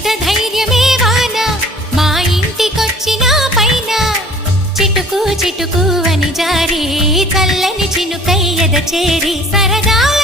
ఎంత ధైర్యమే వాన మా ఇంటికొచ్చిన పైన చిటుకు చిటుకు అని జారి చల్లని చినుకై ఎద చేరి సరదాల